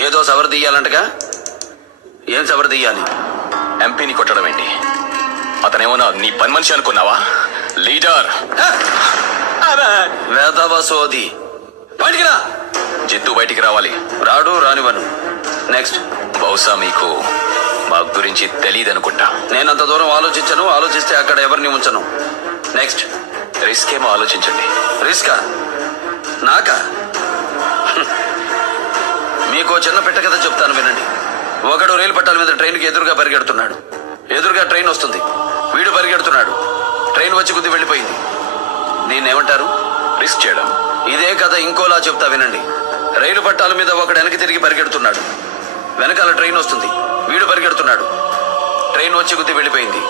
ఏదో సవరదీయాలంటగా. ఏం సవరదీయాలి? ఎంపీని కొట్టడం ఏంటి? అతనేమన్నా నీ పని మనిషి అనుకున్నావా? లీడర్ వేదవ సోది. బయటికి రా. జిత్తు బయటికి రావాలి. రాడు, రానివ్వను. నెక్స్ట్. బహుశా మీకు మా గురించి తెలియదనుకుంటా. నేనంత దూరం ఆలోచించను. ఆలోచిస్తే అక్కడ ఎవరిని ఉంచను. నెక్స్ట్. రిస్క్ ఏమో ఆలోచించండి. రిస్కా? నాకా? మీకు చిన్న పెట్ట కథ చెప్తాను వినండి. ఒకడు రైలు పట్టాల మీద ట్రైన్కి ఎదురుగా పరిగెడుతున్నాడు. ఎదురుగా ట్రైన్ వస్తుంది. వీడు పరిగెడుతున్నాడు. ట్రైన్ వచ్చి గుద్ది వెళ్ళిపోయింది. దీన్నేమంటారు? రిస్క్ చేయడం. ఇదే కథ ఇంకోలా చెప్తా వినండి. రైలు పట్టాల మీద ఒకడు వెనక్కి తిరిగి పరిగెడుతున్నాడు. వెనకాల ట్రైన్ వస్తుంది. వీడు పరిగెడుతున్నాడు. ట్రైన్ వచ్చి గుద్ది వెళ్ళిపోయింది.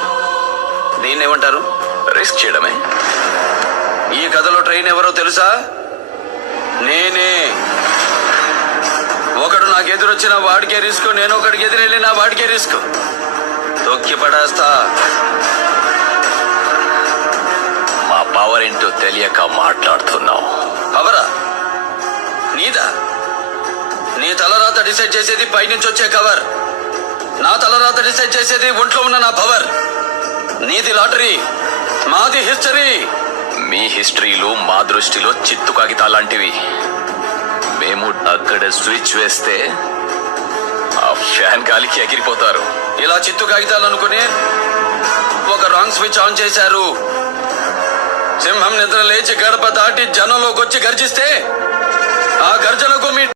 దీన్నేమంటారు? రిస్క్ చేయడమే. ఈ కథలో ట్రైన్ ఎవరో తెలుసా? నేనే. ఒకడు నాకు ఎదురొచ్చిన వాడికే రిస్క్, నేను ఒకడికి ఎదురెళ్ళిన వాడికే రిస్క్. తొక్కి పడేస్తా. మా పవర్ ఏంటో తెలియక మాట్లాడుతున్నావు. పవరా? నీదా? నీ తలరాత డిసైడ్ చేసేది పైనుంచి వచ్చే కవర్. నా తలరాత డిసైడ్ చేసేది ఒంట్లో ఉన్న నా పవర్. నీది లాటరీ, మాది హిస్టరీ. మీ హిస్టరీలు మా దృష్టిలో చిత్తు కాగితాలాంటివి. మేము అక్కడ స్విచ్ వేస్తే ఆ ఫ్యాన్ గాలికి ఎగిరిపోతారు. ఇలా చిత్తు కాగితాలు అనుకుని ఒక రాంగ్ స్విచ్ ఆన్ చేశారు. సింహం నిద్ర లేచి గడప దాటి జనంలోకి వచ్చి గర్జిస్తే ఆ గర్జనకు మీ